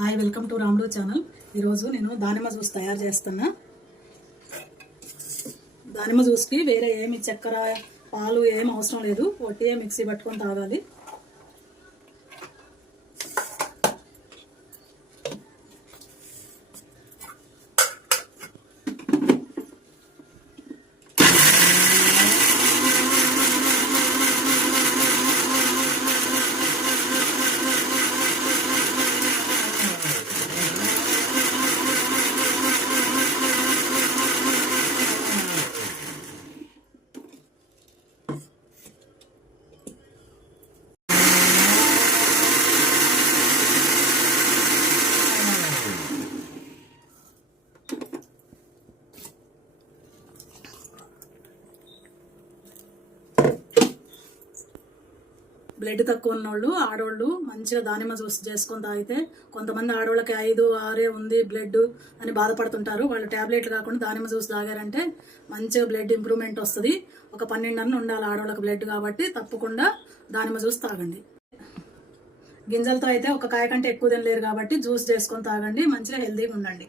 Hi, welcome to రాముడు channel. ఈరోజు నేను దానిమ్మ జ్యూస్ తయారు చేస్తున్నా. దానిమ్మ జ్యూస్కి వేరే ఏమి చక్కెర పాలు ఏం అవసరం లేదు, ఒట్టిగా మిక్సీ పట్టుకొని తాగాలి. బ్లడ్ తక్కువ ఉన్నోళ్ళు ఆడోళ్ళు మంచిగా దానిమ్మ జ్యూస్ చేసుకొని తాగితే, కొంతమంది ఆడోళ్ళకి 5, 6 ఉంది బ్లడ్ అని బాధపడుతుంటారు. వాళ్ళు ట్యాబ్లెట్లు కాకుండా దానిమ్మ జ్యూస్ తాగారంటే మంచిగా బ్లడ్ ఇంప్రూవ్మెంట్ వస్తుంది. ఒక 12 ఉండాలి ఆడోళ్ళకి బ్లడ్, కాబట్టి తప్పకుండా దానిమ్మ జ్యూస్ తాగండి. గింజలతో అయితే ఒక కాయ కంటే ఎక్కువ తినలేరు కాబట్టి జ్యూస్ చేసుకొని తాగండి, మంచిగా హెల్తీగా ఉండండి.